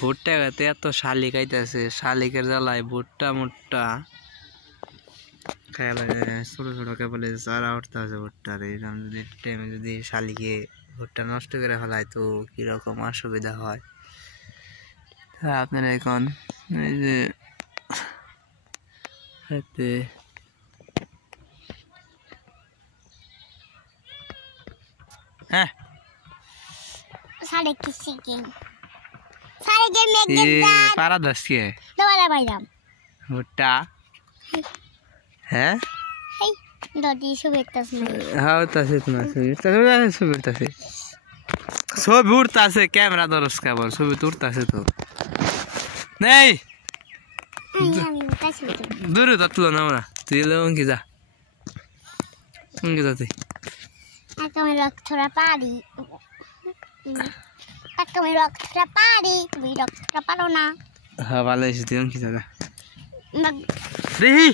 ভুট্টা গাতে এত শালিক আইতেছে, শালিকের জ্বালায় ভুট্টা মুট্টা খাইয়া লাগে। ছোট ছোট কেবলে চারা উঠতে আছে ভুট্টার। এইরকম যদি টাইমে যদি শালিকে ভুট্টা নষ্ট করে ফেলায় তো কিরকম অসুবিধা হয়। আপনারা এখন এই যে হ্যাঁ পারা দশকে ভুট্টা হ্যাঁ ছবি উঠতেছে, ক্যামেরা ধরস কেবল, ছবি তো উঠতেছে তো নেই দূরে তো তুলো না আমরা, তুই এলে অঙ্কি যা, অঙ্কি যা তুই হ্যাঁ ভালো হয়েছে, তুই অঙ্কি যা দেখি